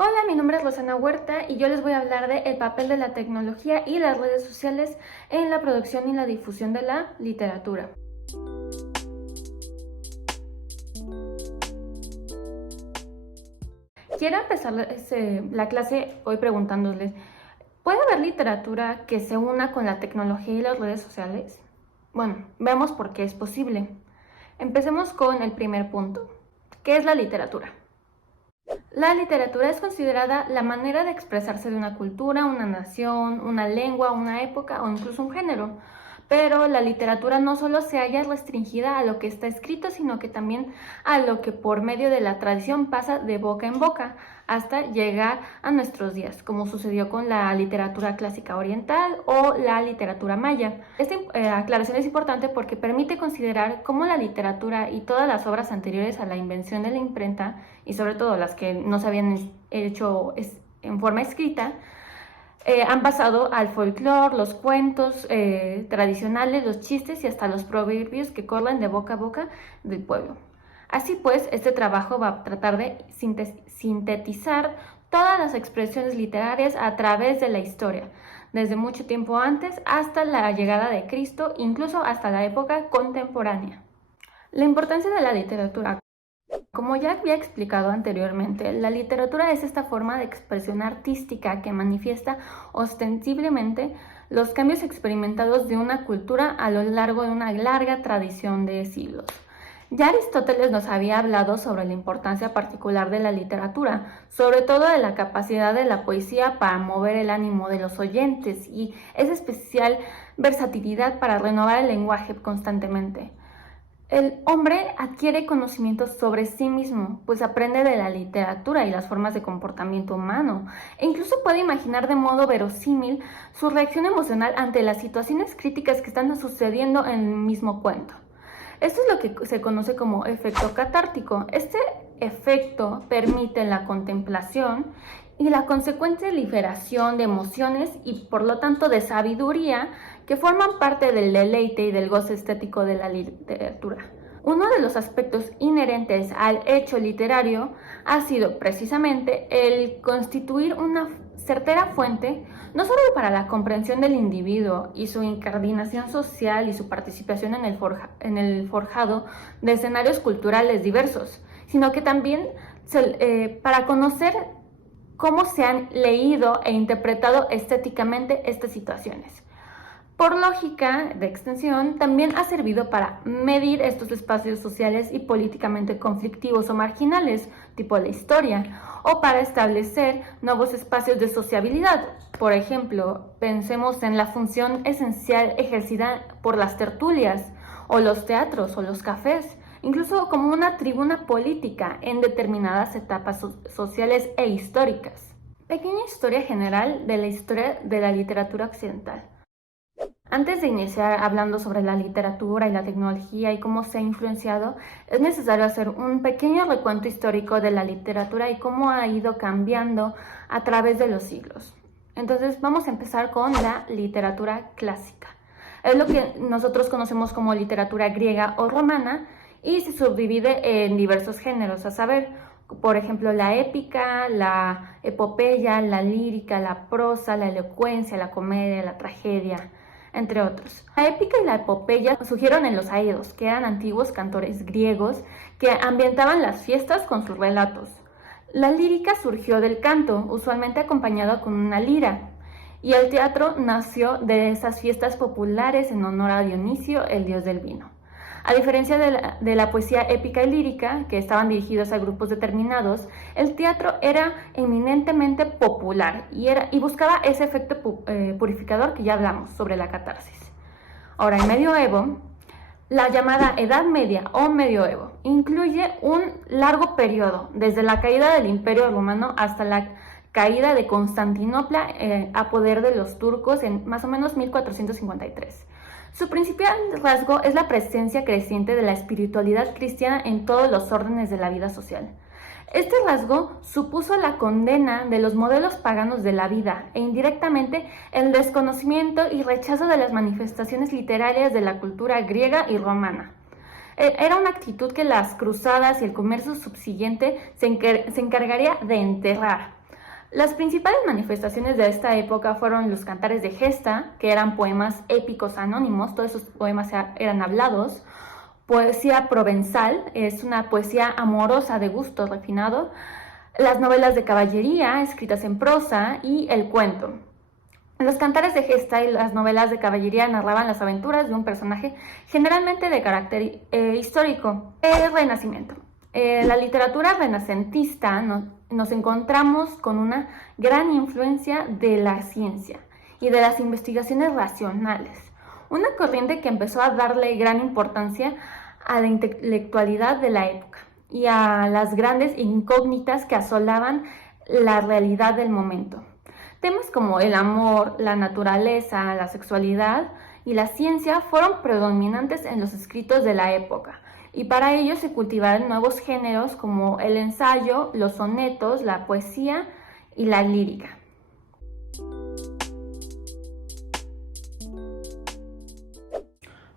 Hola, mi nombre es Rosana Huerta y yo les voy a hablar de el papel de la tecnología y las redes sociales en la producción y la difusión de la literatura. Quiero empezar la clase hoy preguntándoles, ¿puede haber literatura que se una con la tecnología y las redes sociales? Bueno, veamos por qué es posible. Empecemos con el primer punto. ¿Qué es la literatura? La literatura es considerada la manera de expresarse de una cultura, una nación, una lengua, una época o incluso un género. Pero la literatura no solo se halla restringida a lo que está escrito, sino que también a lo que por medio de la tradición pasa de boca en boca hasta llegar a nuestros días, como sucedió con la literatura clásica oriental o la literatura maya. Esta aclaración es importante porque permite considerar cómo la literatura y todas las obras anteriores a la invención de la imprenta, y sobre todo las que no se habían hecho en forma escrita, han pasado al folclore, los cuentos tradicionales, los chistes y hasta los proverbios que corren de boca a boca del pueblo. Así pues, este trabajo va a tratar de sintetizar todas las expresiones literarias a través de la historia, desde mucho tiempo antes hasta la llegada de Cristo, incluso hasta la época contemporánea. La importancia de la literatura. Como ya había explicado anteriormente, la literatura es esta forma de expresión artística que manifiesta ostensiblemente los cambios experimentados de una cultura a lo largo de una larga tradición de siglos. Ya Aristóteles nos había hablado sobre la importancia particular de la literatura, sobre todo de la capacidad de la poesía para mover el ánimo de los oyentes y esa especial versatilidad para renovar el lenguaje constantemente. El hombre adquiere conocimientos sobre sí mismo, pues aprende de la literatura y las formas de comportamiento humano, e incluso puede imaginar de modo verosímil su reacción emocional ante las situaciones críticas que están sucediendo en el mismo cuento. Esto es lo que se conoce como efecto catártico. Este efecto permite la contemplación y la consecuente liberación de emociones y por lo tanto de sabiduría que forman parte del deleite y del goce estético de la literatura. Uno de los aspectos inherentes al hecho literario ha sido precisamente el constituir una certera fuente no solo para la comprensión del individuo y su incardinación social y su participación en el forjado de escenarios culturales diversos, sino que también para conocer cómo se han leído e interpretado estéticamente estas situaciones. Por lógica de extensión, también ha servido para medir estos espacios sociales y políticamente conflictivos o marginales, tipo la historia, o para establecer nuevos espacios de sociabilidad. Por ejemplo, pensemos en la función esencial ejercida por las tertulias, o los teatros, o los cafés, incluso como una tribuna política en determinadas etapas sociales e históricas. Pequeña historia general de la historia de la literatura occidental. Antes de iniciar hablando sobre la literatura y la tecnología y cómo se ha influenciado, es necesario hacer un pequeño recuento histórico de la literatura y cómo ha ido cambiando a través de los siglos. Entonces vamos a empezar con la literatura clásica. Es lo que nosotros conocemos como literatura griega o romana y se subdivide en diversos géneros, a saber, por ejemplo, la épica, la epopeya, la lírica, la prosa, la elocuencia, la comedia, la tragedia, entre otros. La épica y la epopeya surgieron en los aedos, que eran antiguos cantores griegos que ambientaban las fiestas con sus relatos. La lírica surgió del canto, usualmente acompañado con una lira, y el teatro nació de esas fiestas populares en honor a Dionisio, el dios del vino. A diferencia de la poesía épica y lírica, que estaban dirigidos a grupos determinados, el teatro era eminentemente popular y buscaba ese efecto purificador que ya hablamos sobre la catarsis. Ahora, el medioevo, la llamada Edad Media o Medioevo, incluye un largo periodo, desde la caída del Imperio Romano hasta la caída de Constantinopla a poder de los turcos en más o menos 1453. Su principal rasgo es la presencia creciente de la espiritualidad cristiana en todos los órdenes de la vida social. Este rasgo supuso la condena de los modelos paganos de la vida e indirectamente el desconocimiento y rechazo de las manifestaciones literarias de la cultura griega y romana. Era una actitud que las cruzadas y el comercio subsiguiente se encargaría de enterrar. Las principales manifestaciones de esta época fueron los cantares de gesta, que eran poemas épicos anónimos, todos esos poemas eran hablados. Poesía provenzal, es una poesía amorosa de gusto refinado. Las novelas de caballería, escritas en prosa, y el cuento. Los cantares de gesta y las novelas de caballería narraban las aventuras de un personaje generalmente de carácter histórico. El Renacimiento. La literatura renacentista nos encontramos con una gran influencia de la ciencia y de las investigaciones racionales. Una corriente que empezó a darle gran importancia a la intelectualidad de la época y a las grandes incógnitas que asolaban la realidad del momento. Temas como el amor, la naturaleza, la sexualidad y la ciencia fueron predominantes en los escritos de la época, y para ello se cultivaron nuevos géneros como el ensayo, los sonetos, la poesía y la lírica.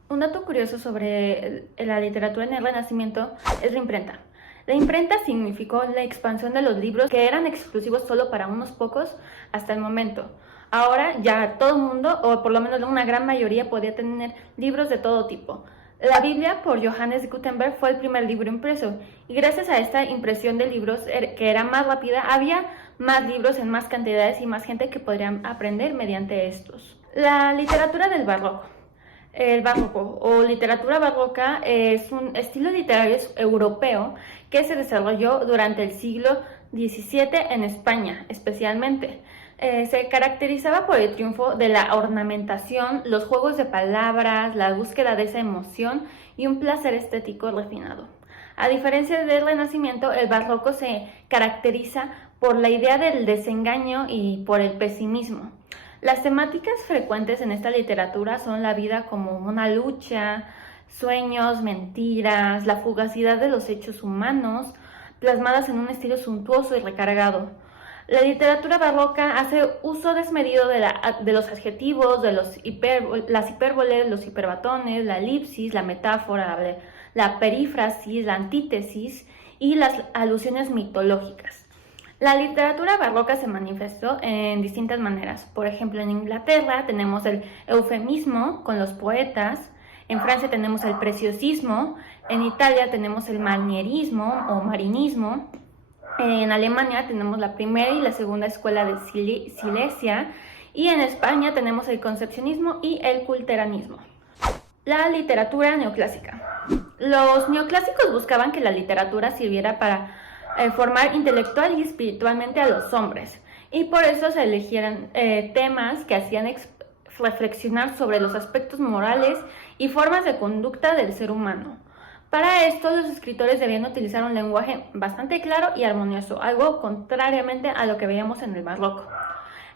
Un dato curioso sobre la literatura en el Renacimiento es la imprenta. La imprenta significó la expansión de los libros que eran exclusivos solo para unos pocos hasta el momento. Ahora ya todo el mundo, o por lo menos una gran mayoría, podía tener libros de todo tipo. La Biblia por Johannes Gutenberg fue el primer libro impreso, y gracias a esta impresión de libros que era más rápida, había más libros en más cantidades y más gente que podrían aprender mediante estos. La literatura del barroco. El barroco o literatura barroca es un estilo literario europeo que se desarrolló durante el siglo XVII en España, especialmente. Se caracterizaba por el triunfo de la ornamentación, los juegos de palabras, la búsqueda de esa emoción y un placer estético refinado. A diferencia del Renacimiento, el barroco se caracteriza por la idea del desengaño y por el pesimismo. Las temáticas frecuentes en esta literatura son la vida como una lucha, sueños, mentiras, la fugacidad de los hechos humanos, plasmadas en un estilo suntuoso y recargado. La literatura barroca hace uso desmedido de los adjetivos, de las hipérboles, los hiperbatones, la elipsis, la metáfora, la perífrasis, la antítesis y las alusiones mitológicas. La literatura barroca se manifestó en distintas maneras. Por ejemplo, en Inglaterra tenemos el eufemismo con los poetas, en Francia tenemos el preciosismo, en Italia tenemos el manierismo o marinismo, en Alemania tenemos la primera y la segunda escuela de Silesia, y en España tenemos el concepcionismo y el culteranismo. La literatura neoclásica. Los neoclásicos buscaban que la literatura sirviera para formar intelectual y espiritualmente a los hombres, y por eso se elegieron temas que hacían reflexionar sobre los aspectos morales y formas de conducta del ser humano. Para esto, los escritores debían utilizar un lenguaje bastante claro y armonioso, algo contrariamente a lo que veíamos en el barroco.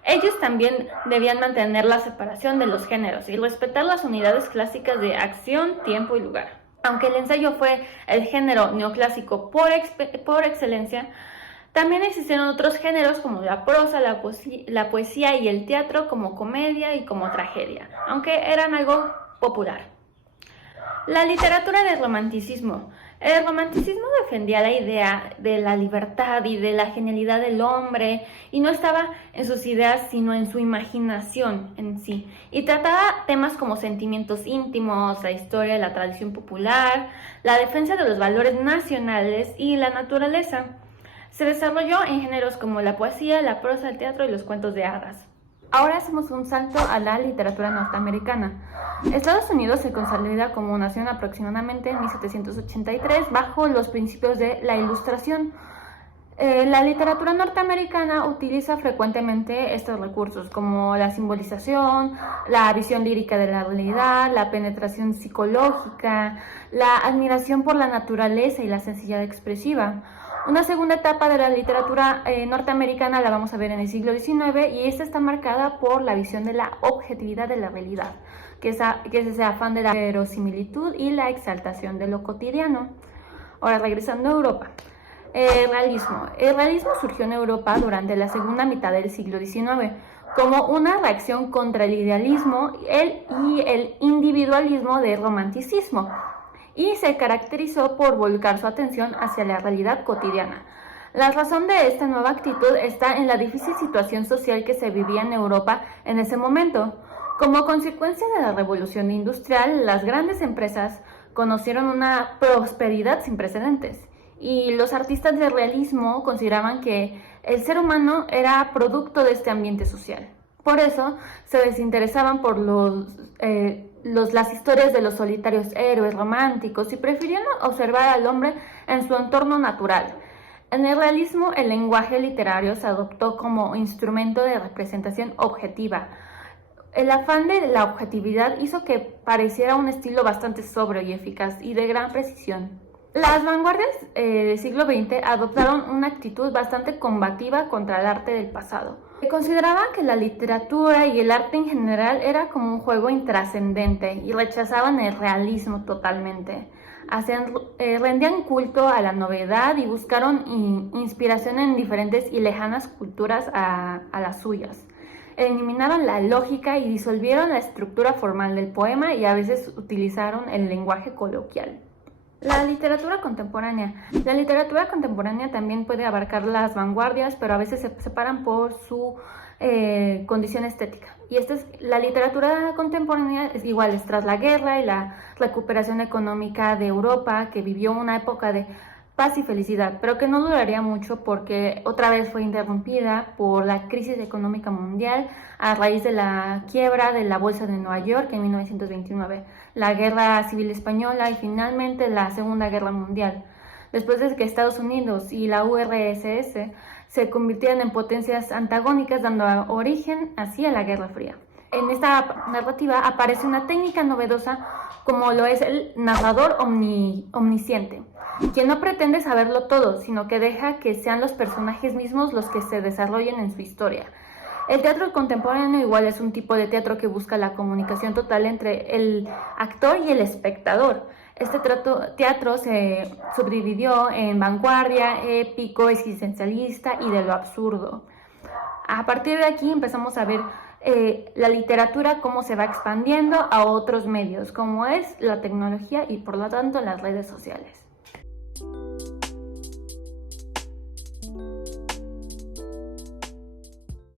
Ellos también debían mantener la separación de los géneros y respetar las unidades clásicas de acción, tiempo y lugar. Aunque el ensayo fue el género neoclásico por excelencia, también existieron otros géneros como la prosa, la poesía y el teatro, como comedia y como tragedia, aunque eran algo popular. La literatura del romanticismo. El romanticismo defendía la idea de la libertad y de la genialidad del hombre, y no estaba en sus ideas sino en su imaginación en sí, y trataba temas como sentimientos íntimos, la historia y la tradición popular, la defensa de los valores nacionales y la naturaleza. Se desarrolló en géneros como la poesía, la prosa, el teatro y los cuentos de hadas. Ahora hacemos un salto a la literatura norteamericana. Estados Unidos se consolida como nación aproximadamente en 1783 bajo los principios de la Ilustración. La literatura norteamericana utiliza frecuentemente estos recursos como la simbolización, la visión lírica de la realidad, la penetración psicológica, la admiración por la naturaleza y la sencillez expresiva. Una segunda etapa de la literatura norteamericana la vamos a ver en el siglo XIX, y esta está marcada por la visión de la objetividad de la realidad, que es ese afán de la verosimilitud y la exaltación de lo cotidiano. Ahora, regresando a Europa. El realismo. El realismo surgió en Europa durante la segunda mitad del siglo XIX como una reacción contra el idealismo y el individualismo del romanticismo, y se caracterizó por volcar su atención hacia la realidad cotidiana. La razón de esta nueva actitud está en la difícil situación social que se vivía en Europa en ese momento. Como consecuencia de la revolución industrial, las grandes empresas conocieron una prosperidad sin precedentes y los artistas del realismo consideraban que el ser humano era producto de este ambiente social. Por eso se desinteresaban por las historias de los solitarios héroes románticos y preferían observar al hombre en su entorno natural. En el realismo, el lenguaje literario se adoptó como instrumento de representación objetiva. El afán de la objetividad hizo que pareciera un estilo bastante sobrio y eficaz y de gran precisión. Las vanguardias del siglo XX adoptaron una actitud bastante combativa contra el arte del pasado. Consideraban que la literatura y el arte en general era como un juego intrascendente y rechazaban el realismo totalmente. Rendían culto a la novedad y buscaron inspiración en diferentes y lejanas culturas a las suyas. Eliminaron la lógica y disolvieron la estructura formal del poema y a veces utilizaron el lenguaje coloquial. La literatura contemporánea. La literatura contemporánea también puede abarcar las vanguardias, pero a veces se separan por su condición estética. Y la literatura contemporánea es igual, es tras la guerra y la recuperación económica de Europa, que vivió una época de paz y felicidad, pero que no duraría mucho porque otra vez fue interrumpida por la crisis económica mundial a raíz de la quiebra de la Bolsa de Nueva York en 1929, la Guerra Civil Española y finalmente la Segunda Guerra Mundial, después de que Estados Unidos y la URSS se convirtieron en potencias antagónicas, dando origen así a la Guerra Fría. En esta narrativa aparece una técnica novedosa como lo es el narrador omnisciente, quien no pretende saberlo todo, sino que deja que sean los personajes mismos los que se desarrollen en su historia. El teatro contemporáneo igual es un tipo de teatro que busca la comunicación total entre el actor y el espectador. Este teatro se subdividió en vanguardia, épico, existencialista y de lo absurdo. A partir de aquí empezamos a ver la literatura cómo se va expandiendo a otros medios, como es la tecnología y por lo tanto las redes sociales.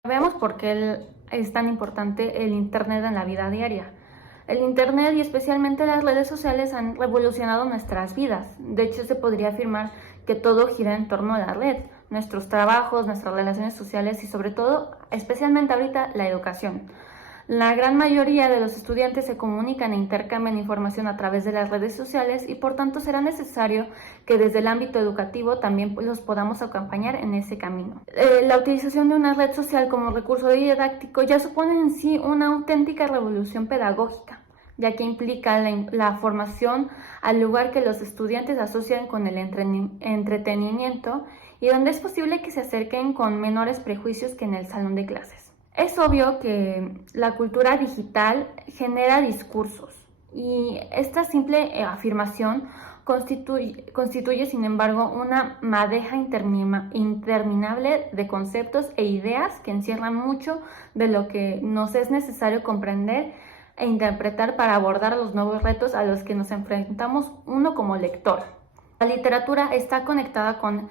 Vemos por qué es tan importante el Internet en la vida diaria. El Internet y especialmente las redes sociales han revolucionado nuestras vidas. De hecho, se podría afirmar que todo gira en torno a la red, nuestros trabajos, nuestras relaciones sociales y sobre todo, especialmente ahorita, la educación. La gran mayoría de los estudiantes se comunican e intercambian información a través de las redes sociales y por tanto será necesario que desde el ámbito educativo también los podamos acompañar en ese camino. La utilización de una red social como recurso didáctico ya supone en sí una auténtica revolución pedagógica, ya que implica la formación al lugar que los estudiantes asocian con el entretenimiento y donde es posible que se acerquen con menores prejuicios que en el salón de clases. Es obvio que la cultura digital genera discursos y esta simple afirmación constituye, sin embargo, una madeja interminable de conceptos e ideas que encierran mucho de lo que nos es necesario comprender e interpretar para abordar los nuevos retos a los que nos enfrentamos uno como lector. La literatura está conectada con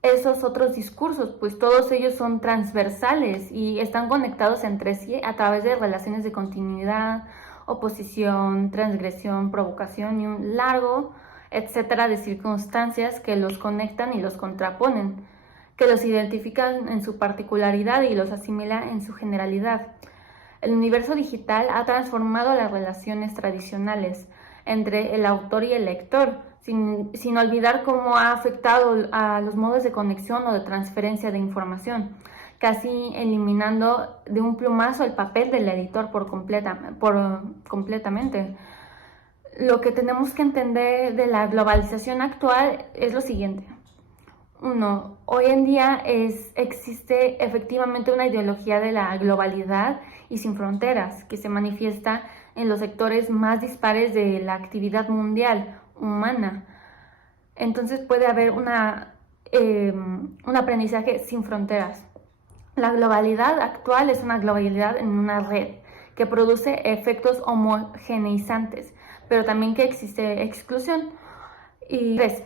esos otros discursos, pues todos ellos son transversales y están conectados entre sí a través de relaciones de continuidad, oposición, transgresión, provocación y un largo etcétera de circunstancias que los conectan y los contraponen, que los identifican en su particularidad y los asimila en su generalidad. El universo digital ha transformado las relaciones tradicionales entre el autor y el lector, sin olvidar cómo ha afectado a los modos de conexión o de transferencia de información, casi eliminando de un plumazo el papel del editor completamente. Lo que tenemos que entender de la globalización actual es lo siguiente. 1. Hoy en día existe efectivamente una ideología de la globalidad y sin fronteras que se manifiesta en los sectores más dispares de la actividad mundial humana. Entonces puede haber un aprendizaje sin fronteras. La globalidad actual es una globalidad en una red que produce efectos homogeneizantes, pero también que existe exclusión. Y 3.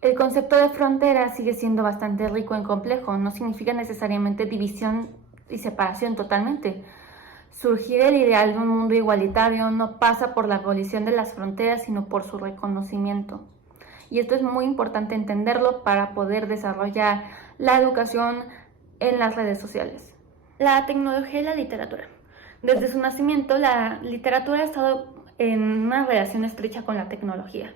El concepto de frontera sigue siendo bastante rico y complejo, no significa necesariamente división y separación totalmente. Surgir el ideal de un mundo igualitario no pasa por la abolición de las fronteras, sino por su reconocimiento. Y esto es muy importante entenderlo para poder desarrollar la educación en las redes sociales. La tecnología y la literatura. Desde su nacimiento, la literatura ha estado en una relación estrecha con la tecnología.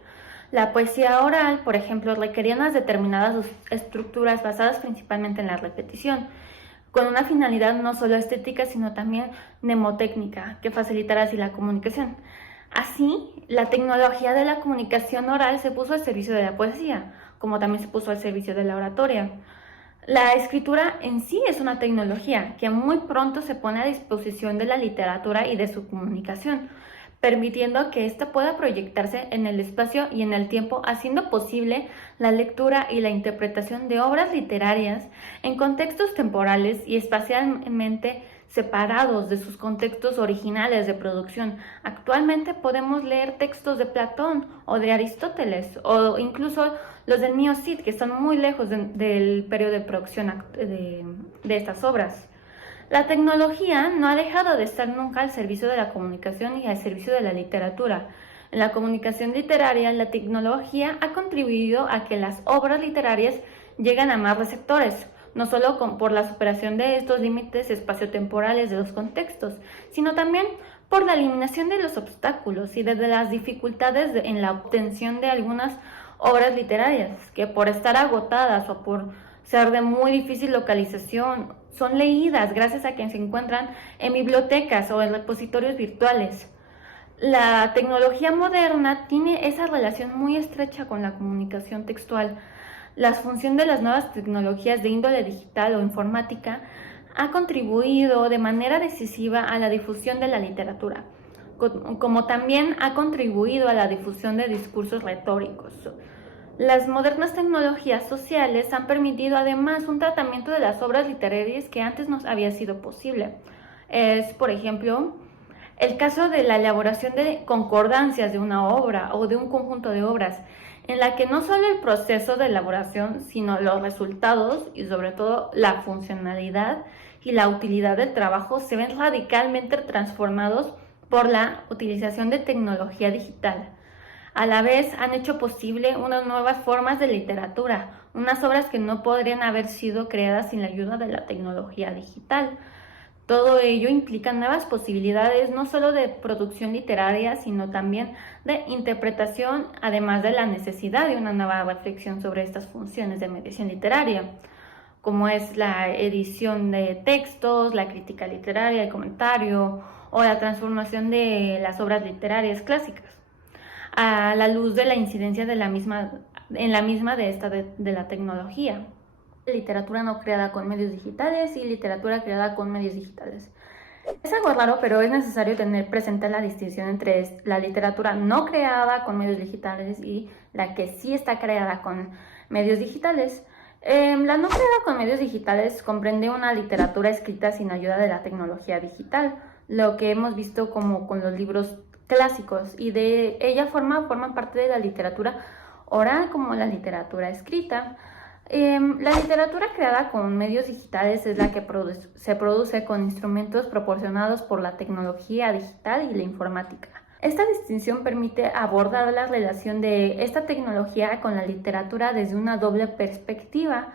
La poesía oral, por ejemplo, requería unas determinadas estructuras basadas principalmente en la repetición, con una finalidad no solo estética, sino también mnemotécnica, que facilitara así la comunicación. Así, la tecnología de la comunicación oral se puso al servicio de la poesía, como también se puso al servicio de la oratoria. La escritura en sí es una tecnología que muy pronto se pone a disposición de la literatura y de su comunicación, permitiendo que ésta pueda proyectarse en el espacio y en el tiempo, haciendo posible la lectura y la interpretación de obras literarias en contextos temporales y espacialmente separados de sus contextos originales de producción. Actualmente podemos leer textos de Platón o de Aristóteles o incluso los del Mío Cid, que están muy lejos del periodo de producción de estas obras. La tecnología no ha dejado de estar nunca al servicio de la comunicación y al servicio de la literatura. En la comunicación literaria, la tecnología ha contribuido a que las obras literarias lleguen a más receptores, no solo por la superación de estos límites espaciotemporales de los contextos, sino también por la eliminación de los obstáculos y de las dificultades en la obtención de algunas obras literarias, que por estar agotadas o por ser de muy difícil localización, son leídas gracias a que se encuentran en bibliotecas o en repositorios virtuales. La tecnología moderna tiene esa relación muy estrecha con la comunicación textual. La función de las nuevas tecnologías de índole digital o informática ha contribuido de manera decisiva a la difusión de la literatura, como también ha contribuido a la difusión de discursos retóricos. Las modernas tecnologías sociales han permitido además un tratamiento de las obras literarias que antes no había sido posible. Es, por ejemplo, el caso de la elaboración de concordancias de una obra o de un conjunto de obras, en la que no solo el proceso de elaboración, sino los resultados y sobre todo la funcionalidad y la utilidad del trabajo se ven radicalmente transformados por la utilización de tecnología digital. A la vez han hecho posible unas nuevas formas de literatura, unas obras que no podrían haber sido creadas sin la ayuda de la tecnología digital. Todo ello implica nuevas posibilidades no solo de producción literaria, sino también de interpretación, además de la necesidad de una nueva reflexión sobre estas funciones de mediación literaria, como es la edición de textos, la crítica literaria, el comentario o la transformación de las obras literarias clásicas, a la luz de la incidencia de la misma de la tecnología. Literatura no creada con medios digitales y literatura creada con medios digitales. Es algo raro, pero es necesario tener presente la distinción entre la literatura no creada con medios digitales y la que sí está creada con medios digitales. La no creada con medios digitales comprende una literatura escrita sin ayuda de la tecnología digital, lo que hemos visto como con los libros clásicos, y de ella forman parte de la literatura oral como la literatura escrita. La literatura creada con medios digitales es la que se produce con instrumentos proporcionados por la tecnología digital y la informática. Esta distinción permite abordar la relación de esta tecnología con la literatura desde una doble perspectiva,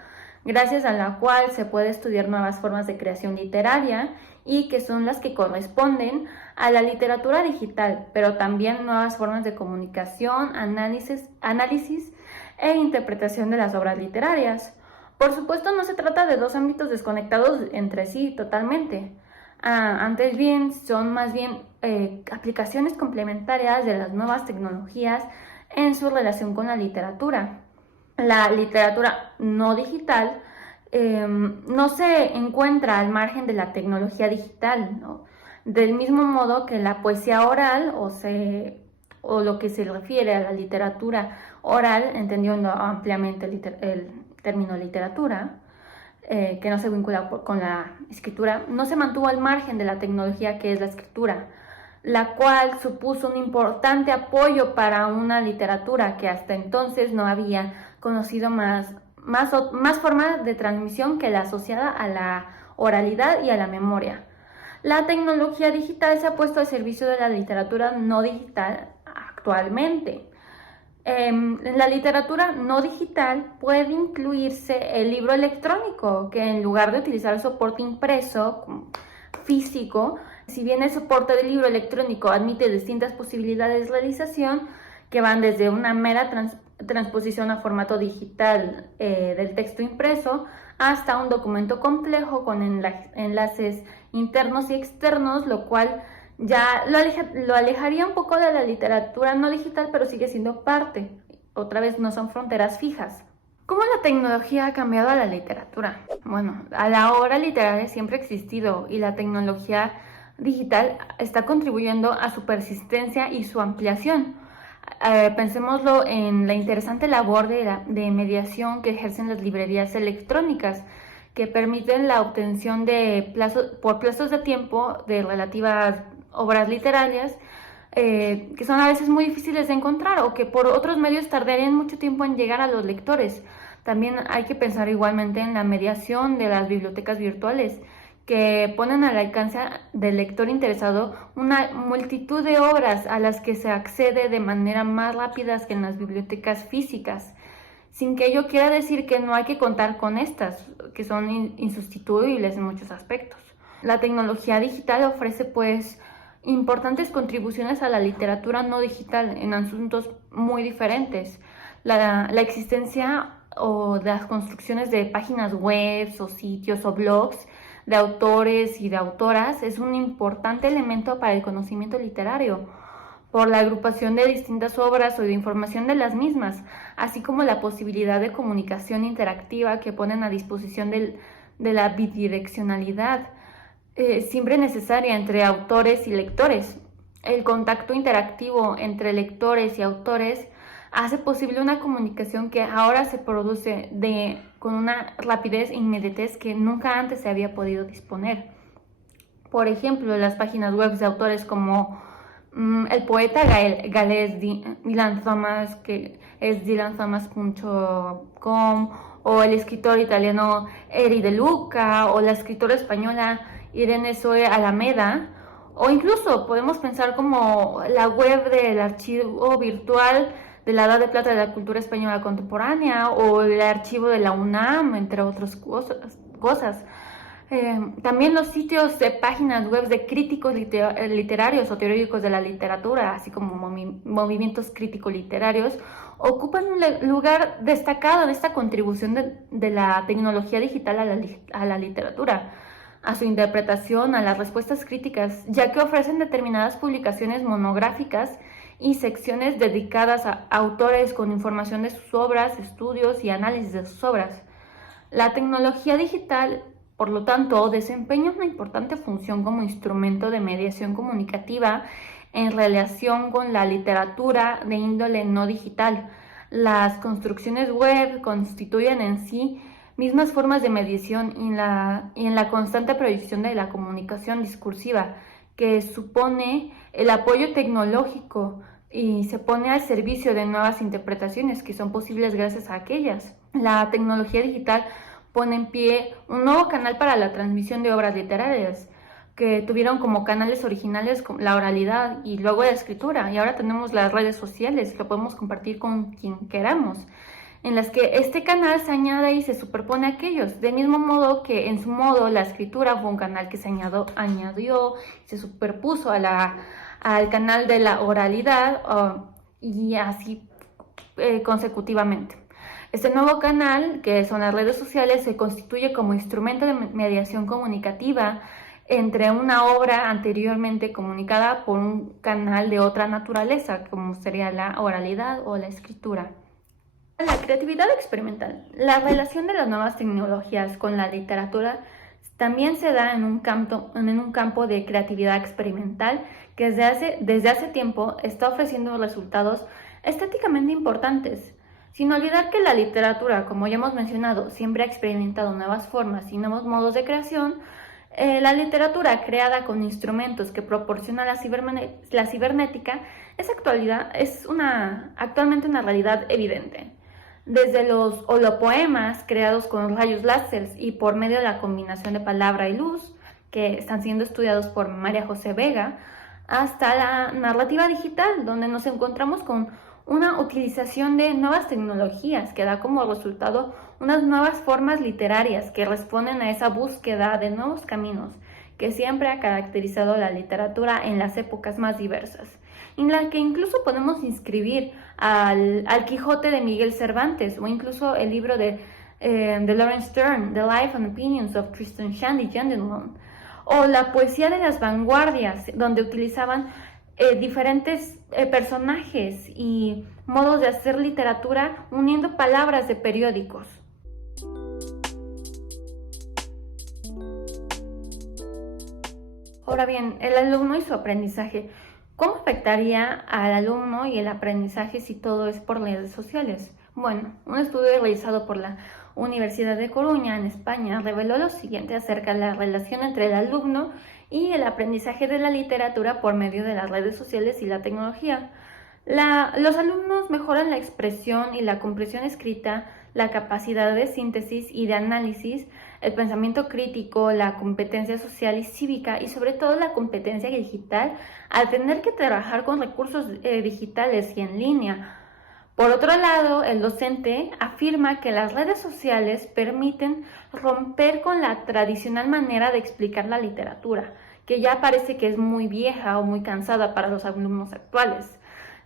gracias a la cual se puede estudiar nuevas formas de creación literaria y que son las que corresponden a la literatura digital, pero también nuevas formas de comunicación, análisis e interpretación de las obras literarias. Por supuesto, no se trata de dos ámbitos desconectados entre sí totalmente. Antes bien, son más bien aplicaciones complementarias de las nuevas tecnologías en su relación con la literatura. La literatura no digital no se encuentra al margen de la tecnología digital, ¿no? Del mismo modo que la poesía oral o lo que se refiere a la literatura oral, entendiendo ampliamente el término literatura, que no se vincula con la escritura, no se mantuvo al margen de la tecnología que es la escritura, la cual supuso un importante apoyo para una literatura que hasta entonces no había conocido más forma de transmisión que la asociada a la oralidad y a la memoria. La tecnología digital se ha puesto al servicio de la literatura no digital actualmente. En la literatura no digital puede incluirse el libro electrónico, que en lugar de utilizar el soporte impreso físico, si bien el soporte del libro electrónico admite distintas posibilidades de realización, que van desde una mera transposición a formato digital del texto impreso, hasta un documento complejo con enlaces internos y externos, lo cual ya lo alejaría un poco de la literatura no digital, pero sigue siendo parte. Otra vez, no son fronteras fijas. ¿Cómo la tecnología ha cambiado a la literatura? Bueno, a la obra literaria siempre ha existido y la tecnología digital está contribuyendo a su persistencia y su ampliación. Pensémoslo en la interesante labor de mediación que ejercen las librerías electrónicas, que permiten la obtención por plazos de tiempo de relativas obras literarias que son a veces muy difíciles de encontrar o que por otros medios tardarían mucho tiempo en llegar a los lectores. También hay que pensar igualmente en la mediación de las bibliotecas virtuales, que ponen al alcance del lector interesado una multitud de obras a las que se accede de manera más rápida que en las bibliotecas físicas, sin que ello quiera decir que no hay que contar con estas, que son insustituibles en muchos aspectos. La tecnología digital ofrece pues importantes contribuciones a la literatura no digital en asuntos muy diferentes. La existencia o las construcciones de páginas web o sitios o blogs de autores y de autoras es un importante elemento para el conocimiento literario, por la agrupación de distintas obras o de información de las mismas, así como la posibilidad de comunicación interactiva que ponen a disposición de la bidireccionalidad, siempre necesaria entre autores y lectores. El contacto interactivo entre lectores y autores hace posible una comunicación que ahora se produce con una rapidez e inmediatez que nunca antes se había podido disponer. Por ejemplo, las páginas web de autores como el poeta galés Dylan Thomas, que es dylanthomas.com, o el escritor italiano Eri De Luca, o la escritora española Irene Zoe Alameda, o incluso podemos pensar como la web del archivo virtual de la Edad de Plata de la Cultura Española Contemporánea, o el archivo de la UNAM, entre otras cosas. También los sitios de páginas web de críticos literarios o teóricos de la literatura, así como movimientos crítico-literarios, ocupan un lugar destacado en esta contribución de la tecnología digital a la literatura, a su interpretación, a las respuestas críticas, ya que ofrecen determinadas publicaciones monográficas y secciones dedicadas a autores con información de sus obras, estudios y análisis de sus obras. La tecnología digital, por lo tanto, desempeña una importante función como instrumento de mediación comunicativa en relación con la literatura de índole no digital. Las construcciones web constituyen en sí mismas formas de mediación y en la constante proyección de la comunicación discursiva, que supone el apoyo tecnológico y se pone al servicio de nuevas interpretaciones que son posibles gracias a aquellas. La tecnología digital pone en pie un nuevo canal para la transmisión de obras literarias, que tuvieron como canales originales la oralidad y luego la escritura, y ahora tenemos las redes sociales que podemos compartir con quien queramos, en las que este canal se añade y se superpone a aquellos, del mismo modo que en su modo la escritura fue un canal que se añadió, se superpuso al canal de la oralidad y así consecutivamente. Este nuevo canal, que son las redes sociales, se constituye como instrumento de mediación comunicativa entre una obra anteriormente comunicada por un canal de otra naturaleza, como sería la oralidad o la escritura. La creatividad experimental. La relación de las nuevas tecnologías con la literatura también se da en un campo de creatividad experimental que desde hace tiempo está ofreciendo resultados estéticamente importantes. Sin olvidar que la literatura, como ya hemos mencionado, siempre ha experimentado nuevas formas y nuevos modos de creación. La literatura creada con instrumentos que proporciona la cibernética es actualmente una realidad evidente. desde los holopoemas creados con rayos láser y por medio de la combinación de palabra y luz, que están siendo estudiados por María José Vega, hasta la narrativa digital, donde nos encontramos con una utilización de nuevas tecnologías que da como resultado unas nuevas formas literarias que responden a esa búsqueda de nuevos caminos que siempre ha caracterizado la literatura en las épocas más diversas, en la que incluso podemos inscribir al Quijote de Miguel Cervantes o incluso el libro de Lawrence Stern, The Life and Opinions of Tristan Shandy Gentleman, o la poesía de las vanguardias, donde utilizaban diferentes personajes y modos de hacer literatura uniendo palabras de periódicos. Ahora bien, el alumno y su aprendizaje. ¿Cómo afectaría al alumno y el aprendizaje si todo es por redes sociales? Bueno, un estudio realizado por la Universidad de Coruña en España reveló lo siguiente acerca de la relación entre el alumno y el aprendizaje de la literatura por medio de las redes sociales y la tecnología. Los alumnos mejoran la expresión y la comprensión escrita, la capacidad de síntesis y de análisis, el pensamiento crítico, la competencia social y cívica y sobre todo la competencia digital al tener que trabajar con recursos digitales y en línea. Por otro lado, el docente afirma que las redes sociales permiten romper con la tradicional manera de explicar la literatura, que ya parece que es muy vieja o muy cansada para los alumnos actuales.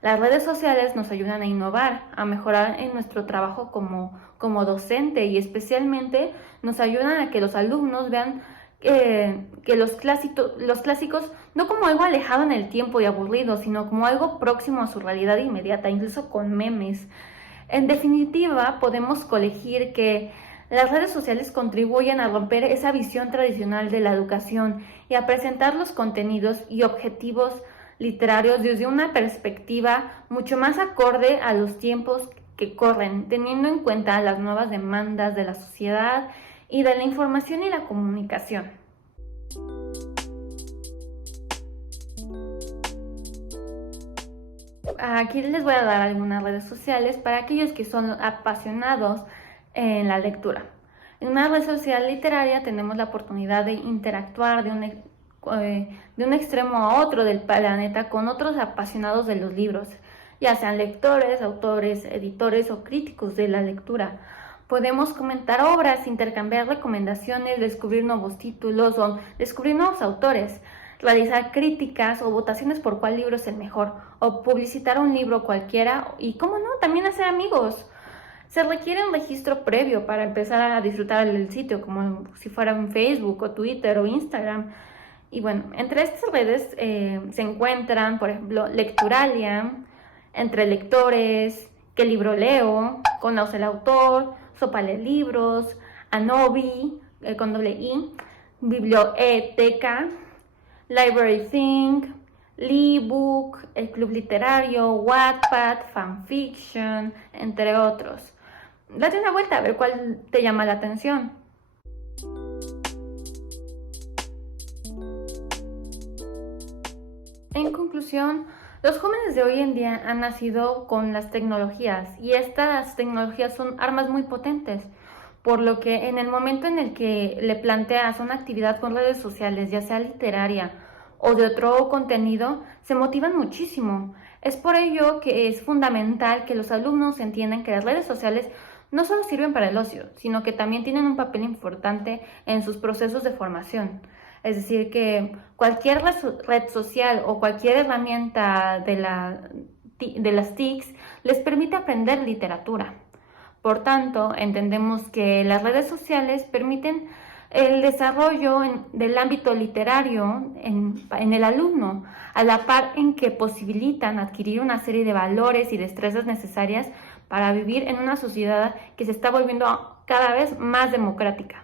Las redes sociales nos ayudan a innovar, a mejorar en nuestro trabajo como docente y especialmente nos ayudan a que los alumnos vean que los clásicos no como algo alejado en el tiempo y aburrido, sino como algo próximo a su realidad inmediata, incluso con memes. En definitiva, podemos colegir que las redes sociales contribuyen a romper esa visión tradicional de la educación y a presentar los contenidos y objetivos literarios desde una perspectiva mucho más acorde a los tiempos que corren, teniendo en cuenta las nuevas demandas de la sociedad y de la información y la comunicación. Aquí les voy a dar algunas redes sociales para aquellos que son apasionados en la lectura. En una red social literaria tenemos la oportunidad de interactuar de un extremo a otro del planeta con otros apasionados de los libros, ya sean lectores, autores, editores o críticos de la lectura. Podemos comentar obras, intercambiar recomendaciones, descubrir nuevos títulos o descubrir nuevos autores, realizar críticas o votaciones por cuál libro es el mejor, o publicitar un libro cualquiera y, cómo no, también hacer amigos. Se requiere un registro previo para empezar a disfrutar del sitio, como si fuera en Facebook o Twitter o Instagram. Y bueno, entre estas redes se encuentran, por ejemplo, Lecturalia, Entre Lectores, ¿Qué libro leo?, Conoce el autor, Sopa de Libros, Anobi, con doble I, Biblioteca, Library Think, Leebook, El Club Literario, Wattpad, Fanfiction, entre otros. Date una vuelta a ver cuál te llama la atención. En conclusión, los jóvenes de hoy en día han nacido con las tecnologías y estas tecnologías son armas muy potentes, por lo que en el momento en el que le planteas una actividad con redes sociales, ya sea literaria o de otro contenido, se motivan muchísimo. Es por ello que es fundamental que los alumnos entiendan que las redes sociales no solo sirven para el ocio, sino que también tienen un papel importante en sus procesos de formación. Es decir, que cualquier red social o cualquier herramienta de las TICs les permite aprender literatura. Por tanto, entendemos que las redes sociales permiten el desarrollo del ámbito literario en el alumno, a la par en que posibilitan adquirir una serie de valores y destrezas necesarias para vivir en una sociedad que se está volviendo cada vez más democrática.